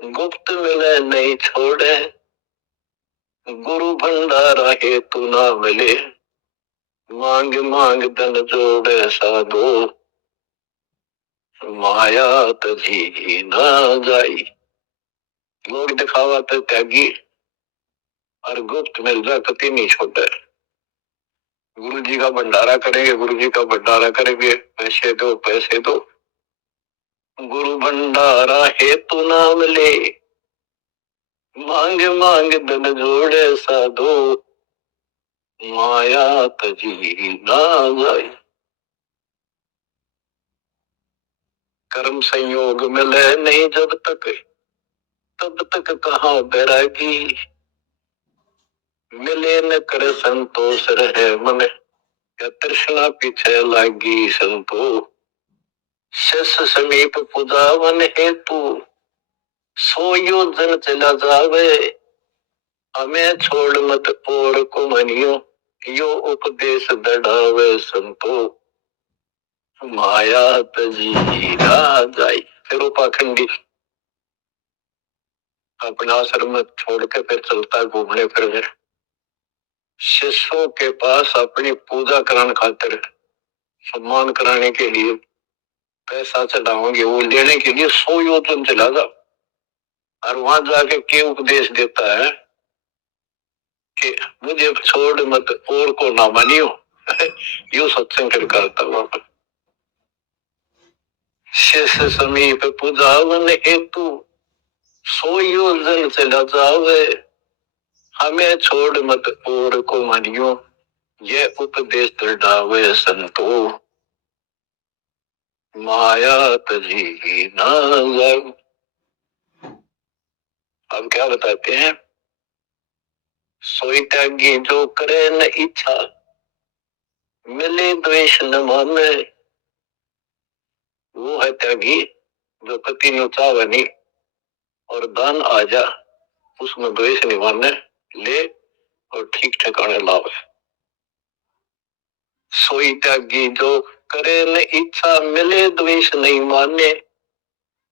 गुप्त मिले नहीं छोड़े, गुरु भंडारा हेतु ना मिले, मांग मांग धन जोड़े साधो, माया तजी न जाई। लोग दिखावा तो त्यागी, और गुप्त मिल जाए कति नहीं छोड़े। गुरु जी का भंडारा करेंगे, गुरु जी का भंडारा करेंगे, पैसे दो पैसे दो, गुरु भंडारा हेतु ना मिले, मांग मांग धन जोड़े साधो, माया तजी ना जाए। कर्म संयोग मिले नहीं जब तक, तब तक कहाँ बैरागी, मिले न कर संतोष रहे मन, या तृष्णा पीछे लागी संतो, शिष समीप पुजावन हेतु, सो योजन चला जावे, हमें छोड़ मत और को मनियो, यो उपदेश दढ़ावे संतो, माया तजी जाई। फिर वो पाखंडी अपना आश्रम में छोड़ के फिर चलता है घूमने फिरने, शिष्यों के पास अपनी पूजा कराने खातिर, सम्मान कराने के लिए पैसा चढ़ाओगे, वो लेने के लिए 100 योजन चला जा। और वहां जाके क्या उपदेश देता है कि मुझे छोड़ मत और को ना मानियो। यो सत्संग कर करता वहां पर शिष्य समीप पूजावन हेतु 100 योजन चला जावे, हमें छोड़ मत और को मानियो, ये उपदेश दृढ़ावे संतो, माया तजी ना जाओ। अब क्या बताते हैं, सोई त्यागी जो करे न इच्छा, मिले द्वेष न माने। वो है त्यागी जो पति नु चावे नहीं और दान आ जा उसमें द्वेष नहीं माने, ले और ठीक ठिकाने लावे। सोई त्यागी जो करे न इच्छा, मिले द्वेष नहीं माने,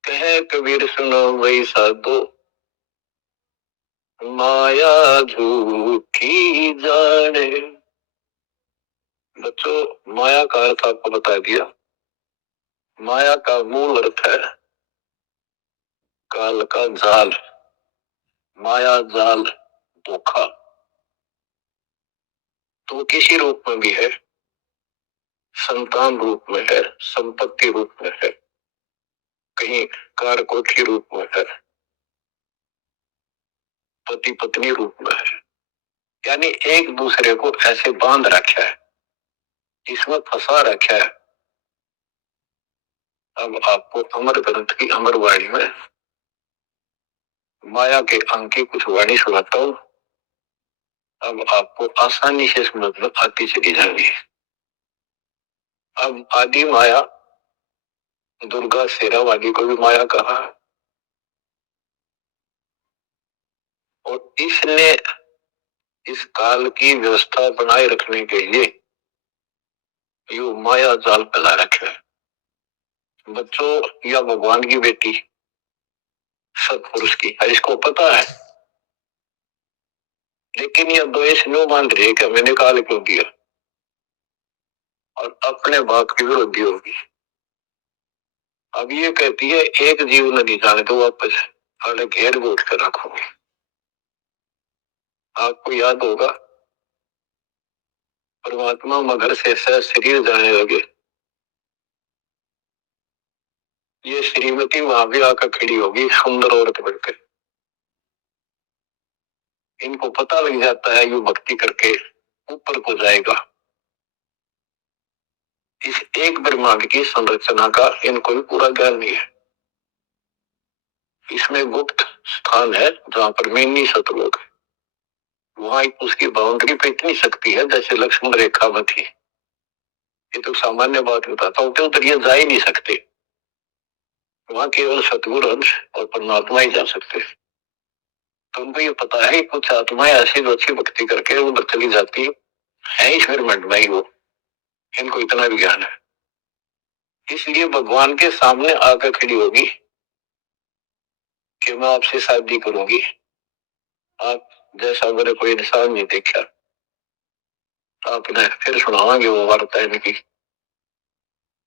कहे कबीर सुनो वही साधो, माया झूठी जाने। बच्चों माया का अर्थ आपको बता दिया। माया का मूल अर्थ है काल का जाल, माया जाल धोखा। तो किसी रूप में भी है, संतान रूप में है, संपत्ति रूप में है, कहीं कार कोठी रूप में है, पति पत्नी रूप में है, यानी एक दूसरे को ऐसे बांध रखा है, इसमें फंसा रखा है। अब आपको अमर ग्रंथ की अमर वाणी में माया के अंक की कुछ वाणी सुनाता हूं। अब आपको आसानी से समझ में आती चली जाएगी। अब आदि माया, दुर्गा शेरावाली को भी माया कहा, और इसने इस काल की व्यवस्था बनाए रखने के लिए यो माया जाल फैला रखे है। बच्चों या भगवान की बेटी सतपुरुष की है, इसको पता है, लेकिन यह द्वेष न्यू मान रही है कि मैंने काल क्यों किया, और अपने बाप की विरोधी होगी। अब ये कहती है एक जीव नहीं जाने दो वापस, अरे घेर गोट कर रखो। आपको याद होगा परमात्मा मगर से शरीर जाने लगे, ये श्रीमती वहां भी आकर खड़ी होगी सुंदर औरत बनकर। इनको पता लग जाता है यू भक्ति करके ऊपर को जाएगा। इस एक ब्रह्मांड की संरचना का इनको भी पूरा ज्ञान नहीं है। इसमें गुप्त स्थान है जहां पर मेनी सतलोक है, वहां उसकी बाउंड्री पे इतनी शक्ति है जैसे लक्ष्मण रेखा में थी। ये तो सामान्य बात बताता हूँ, तो ये जा ही नहीं सकते, वहां केवल सतगुरु अंश और परमात्मा ही जा सकते। तो उनको ये पता है कि कुछ आत्माएं ऐसी जो अच्छी भक्ति करके उधर चली जाती है इस ब्रह्मांड में ही, वो इनको इतना भी ज्ञान है। इसलिए भगवान के सामने आकर खड़ी होगी कि मैं आपसे शादी करूंगी, आप जैसा मैंने कोई इंसान नहीं देखा। आपने फिर सुनावांगे वो वार्ता इनकी,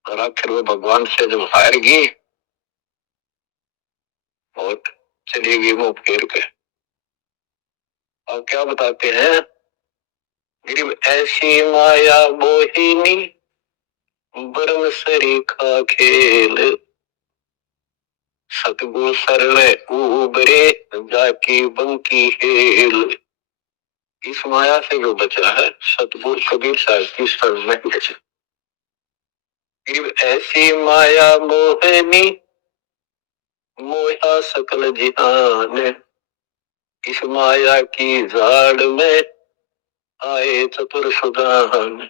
और आखिर वो भगवान से जब हारेगी और चलेगी मुंह फेर के। और क्या बताते हैं, ऐसी माया मोहिनी ब्रह्म सरीखा खेल, सतगुरु सरल उबरे जाकी बंकी हेल। इस माया से जो बचा है सतगुरु कबीर साहब की शरण में बचा। ऐसी माया मोहिनी मोहा सकल जिहान, इस माया की जाड़ में आए चतुर सुदान।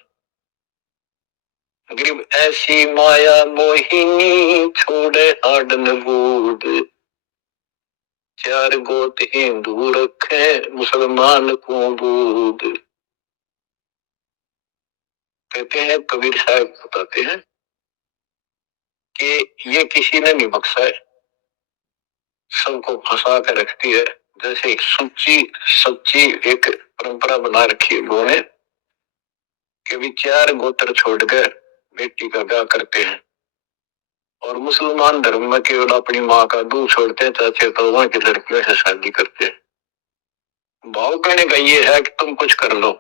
गरीब ऐसी माया मोहिनी छोड़े आडन बूढ़, चार गोत हिंदू रखे मुसलमान को बूढ़। कहते हैं, कबीर साहब बताते हैं कि ये किसी ने नहीं बख्शा है, सबको फंसा कर रखती है। जैसे एक सच्ची एक परंपरा बना रखी है लोगों ने कि भी 4 गोत्र छोड़कर बेटी का ब्याह करते हैं, और मुसलमान धर्म में केवल अपनी माँ का दूध छोड़ते हैं, चाचे तो वहां की लड़कियों से शादी करते हैं। भाव कहने का ये है कि तुम कुछ कर लो,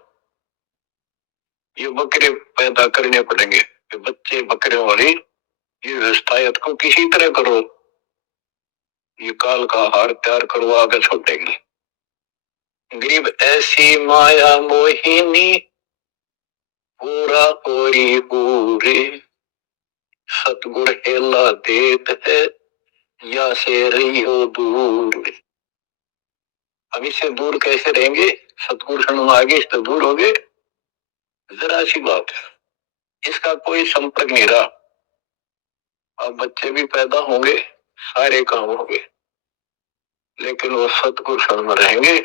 ये बकरे पैदा करने पड़ेंगे, ये बच्चे बकरे वाली ये व्यवस्था को किसी तरह करो, ये काल का हार तैयार करो, आगे छोड़ेंगे। गरीब ऐसी माया मोहिनी पूरा पूरी पूरे, सतगुण हेला देत है या से रही हो दूर। अब इससे दूर कैसे रहेंगे, सतगुण क्षण आगे इससे दूर हो गए, जरा सी बात है, इसका कोई संपर्क नहीं रहा। अब बच्चे भी पैदा होंगे, सारे काम होंगे, लेकिन वो सतगुण क्षण में रहेंगे।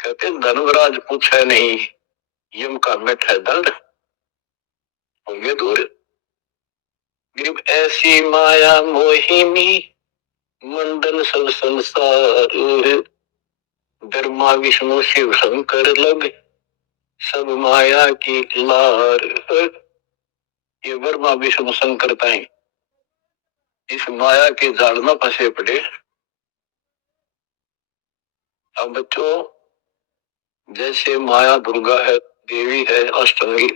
कहते धर्मराज पूछे नहीं, यम का मिठ है दंड, होंगे दूर। गरीब ऐसी माया मोहिनी मंडन सब संसार, ब्रह्मा विष्णु शिव शंकर लग सब माया की लार। ये ब्रह्मा विष्णु शंकर ताई इस माया के जाल में फंसे पड़े। अब बच्चों, जैसे माया दुर्गा है, देवी है, अष्टंगी,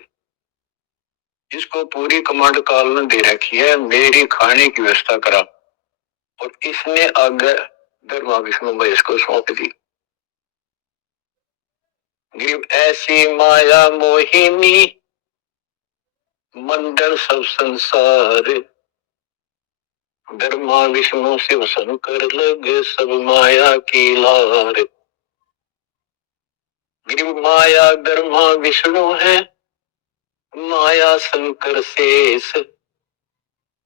इसको पूरी कमांड काल ने दे रखी है, मेरी खाने की व्यवस्था करा, और इसने आगे ब्रह्मा विष्णु महेश को सौंप दी। गरीब ऐसी माया मोहिनी मंडल सब संसार, ब्रह्मा विष्णु शिव शंकर लगे सब माया की लार। गरीब माया ब्रह्मा विष्णु है, माया शंकर शेष,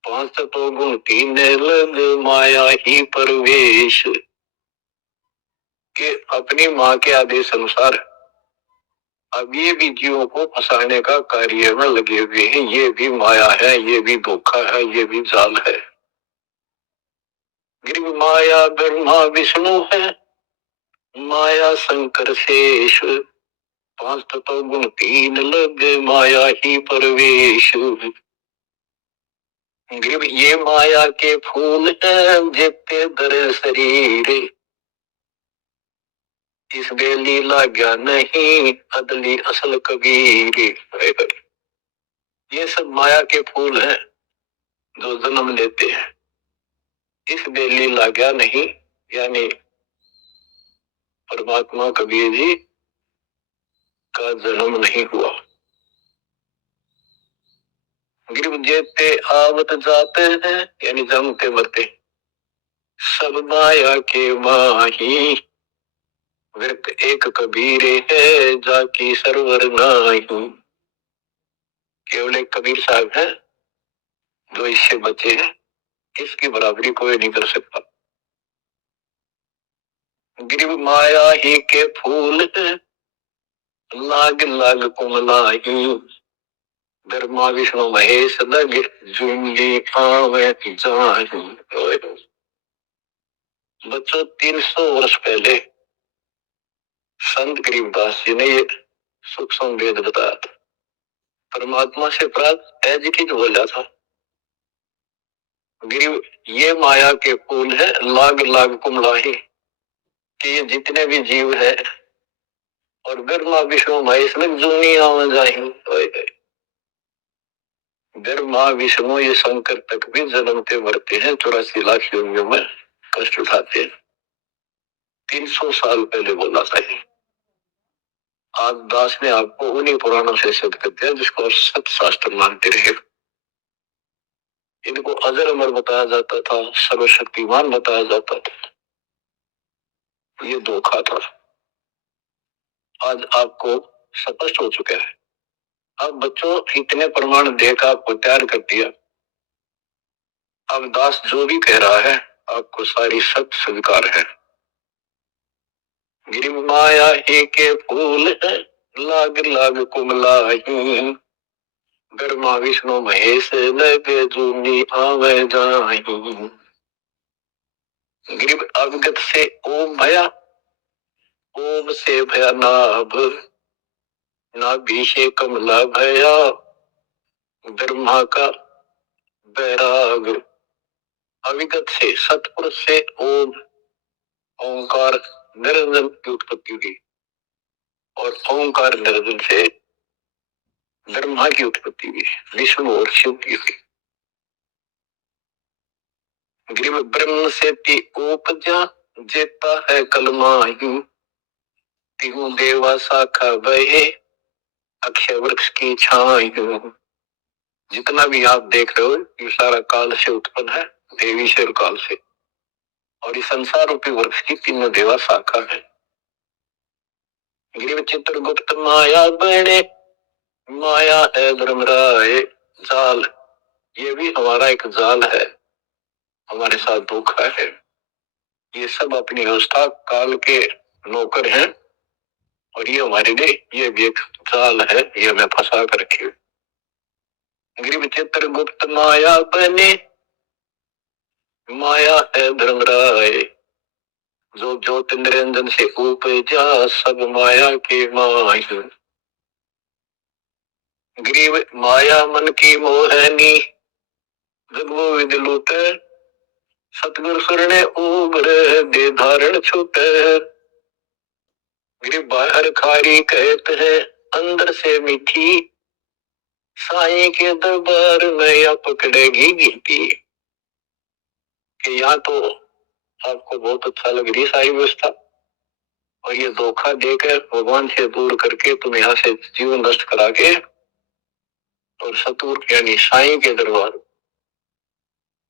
5 तो गुण 3 लग माया ही परवेश। के अपनी माँ के आदेश अनुसार अब ये भी जीवों को फंसाने का कार्य में लगे हुए हैं। ये भी माया है, ये भी धोखा है, ये भी जाल है। गरीब माया ब्रह्मा विष्णु है, माया शंकर शेष, 5 तो गुण 3 लग माया ही परवेश। गरीब ये माया के फूल है, जेते दर शरीर, इस बेली लाग्या नहीं अदली असल कबीर। ये सब माया के फूल हैं जो जन्म लेते हैं, इस बेली लाग्या नहीं, यानी परमात्मा कबीर जी का जन्म नहीं हुआ। गिरव जेते आवत जाते हैं, यानी जमते मरते, सब माया के माही, व्यक्त एक कबीर है जाकी सरवर नाही। केवल एक कबीर साहब है जो इससे बचे हैं, इसकी बराबरी कोई नहीं कर सकता। गिरव माया ही के फूल है, लाग लाग कुमलाई, ब्रह्मा विष्णु महेश लग जुंगी आवे जाही। बच्चों, 300 वर्ष पहले संत गरीबदास जी ने ये सूक्ष्म वेद बताया था। परमात्मा से प्राप्त एज इट इज बोला था। गिरिव ये माया के फूल है, लाग लाग कुमलाही, कि ये जितने भी जीव है, और ब्रह्मा विष्णु महेश में जूनी आवे जाही। ब्रह्मा विष्णु ये शंकर तक भी जन्मते मरते हैं, 84 लाख योनियों में कष्ट उठाते हैं। 300 साल पहले बोला था ये। आज दास ने आपको उन्हीं पुराणों से सिद्ध कर दिया जिसको सत्य शास्त्र मानते रहे। इनको अजर अमर बताया जाता था, सर्वशक्तिमान बताया जाता था, ये धोखा था। आज आपको स्पष्ट हो चुका है। अब बच्चों, इतने प्रमाण देकर आपको तैयार कर दिया। अब दास जो भी कह रहा है आपको सारी सत्य स्वीकार है। गिरिव माया ही के फूल है, लाग लाग कुमलाही, ब्रह्मा विष्णु महेश लगे जूनी आवे जाई। ग्रीव अवगत से ओम भया, ओम से भया नाभ, नाभि से कमला भया ब्रह्मा का बैराग। अविगत से सतपुरुष से ओम ओंकार निरंजन की उत्पत्ति हुई और ओंकार निरंजन से ब्रह्मा की उत्पत्ति हुई, विष्णु और शिव की हुई। ग्रीव ब्रह्म से ती उपजा, जेता है कलमायु, तिहु देवा शाखा बहे, अक्षय वृक्ष की छायु। जितना भी आप देख रहे हो ये सारा काल से उत्पन्न है, देवी से और काल से, और इस संसार रूपी वृक्ष की तीनों देवा शाखा है। ग्रीव चित्रगुप्त माया बने, माया है धर्मराय जाल, ये भी हमारा एक जाल है, हमारे साथ धोखा है। ये सब अपनी व्यवस्था काल के नौकर हैं और ये हमारे लिए ये भी एक जाल है, ये हमें फंसा कर रखी। ग्रीव चित्रगुप्त माया बने, माया है धर्मराय, जो ज्योति निरंजन से उपजा सब माया के मायू। ग्रीव माया मन की मोहनी, जगवो विधि लूटे, सतगुरु सुरने उबरे दे धारण छूटे। ग्रीव बाहर खारी कहते हैं अंदर से मीठी, साईं के दरबार में या पकड़ेगी गीती। कि यहाँ तो आपको बहुत अच्छा लग रही सारी व्यवस्था, और ये धोखा देकर भगवान से दूर करके तुम यहाँ से जीवन नष्ट करा के और सतगुरु यानी साईं के दरबार,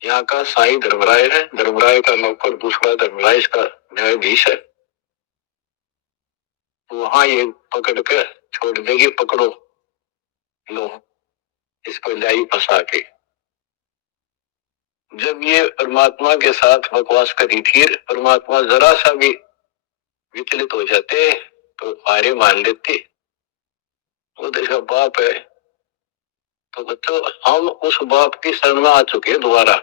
यहाँ का साईं धर्मराय है, धर्मराय का नौकर दूसरा धर्मराय इसका न्यायाधीश है, वहां ये पकड़ कर छोड़ देगी, पकड़ो लो इसको लाई फंसा के। जब ये परमात्मा के साथ बकवास करी थी, परमात्मा जरा सा भी विचलित हो जाते तो हारे मान लेते, वो देश का बाप है। तो बच्चों हम उस बाप की शरण में आ चुके दोबारा,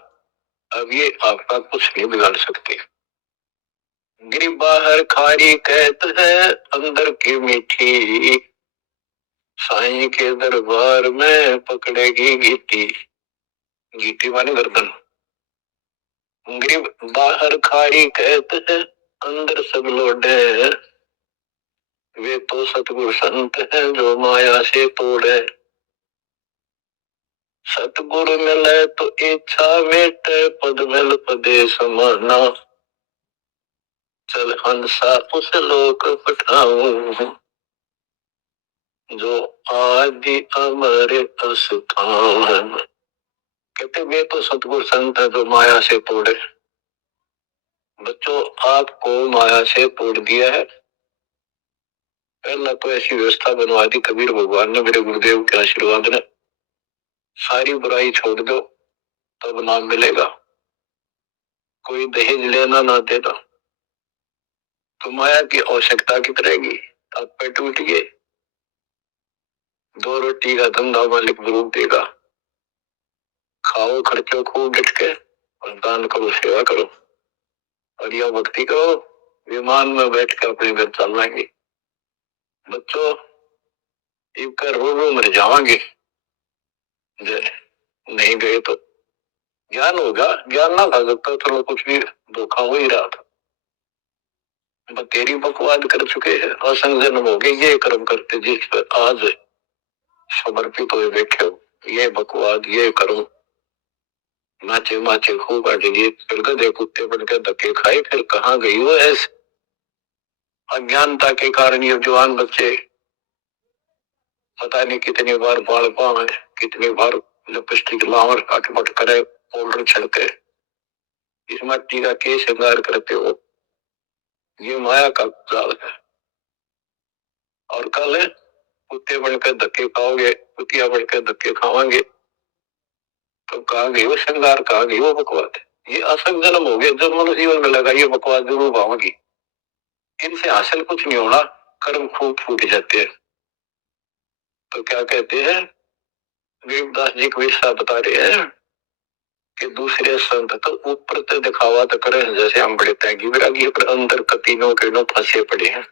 अब ये आपका कुछ नहीं बिगाड़ सकते। गिरी बाहर खारी कहते हैं अंदर की मीठी, साईं के दरबार में पकड़ेगी गीटी, गीटी माने गर्दन। गिरी बाहर खारी कहते हैं अंदर सब लोडे, वे तो सतगुरु संत हैं जो माया से तोड़े। सतगुरु मिले तो इच्छा मेटे, पद मिल पदे समाना, चल हंसा उस लोक पठाऊं, जो आदि अमर अस्थान। कहते वे तो सतगुरु संत है जो माया से तोड़े। बच्चों आपको माया से तोड़ दिया है, पहला तो ऐसी व्यवस्था बनवा दी कबीर भगवान ने, मेरे गुरुदेव के आशीर्वाद ने। सारी बुराई छोड़ दो तब नाम मिलेगा, कोई दहेज लेना ना देना, तो माया की आवश्यकता कित रहेगी। आप पे टूट गए, 2 रोटी का धंधा मालिक जरूर देगा, खाओ खर्चो खूब डट के और दान करो, सेवा करो और यह भक्ति करो, विमान में बैठ कर अपने घर चल जाएंगे। बच्चों इनका रो रो मर जाओगे, नहीं गए तो ज्ञान होगा, ज्ञान ना था सकता तो कुछ भी धोखा हो ही रहा था। तेरी बकवाद कर चुके हैं, असंग जन्म हो गए ये कर्म करते जिस पर आज समर्पित हुए बैठे हो, ये बकवाद ये कर्म नाचे माचे खूब अटके, फिर गधे कुत्ते बनकर धक्के खाए, फिर कहाँ गई हो ऐसे अज्ञानता के कारण। ये जवान बच्चे पता नहीं कितनी बार बाल पावे, कितनी बार लिपस्टिक लावर अटपट करे, पाउडर छिड़के, इस मट्टी का के श्रृंगार करते हो, ये माया का जाल है। और कल है कुत्ते बनकर धक्के खाओगे, कुतिया बनकर धक्के खावांगे, तो कहाँ गई वो श्रृंगार, कहाँ गई वो बकवाद। ये असंग जन्म हो गया, जब मनुष्य जीवन में लगा ये बकवाद जरूर पाओगी, इनसे हासिल कुछ नहीं होना, कर्म खूब फूट जाते हैं। तो क्या कहते हैं गरीबदास जी को ऐसा बता रहे हैं कि दूसरे संत तो ऊपर तो दिखावा तो करे जैसे हम बड़े त्यागी विरागी, पर अंदर कतीनों के नो फंसे पड़े हैं।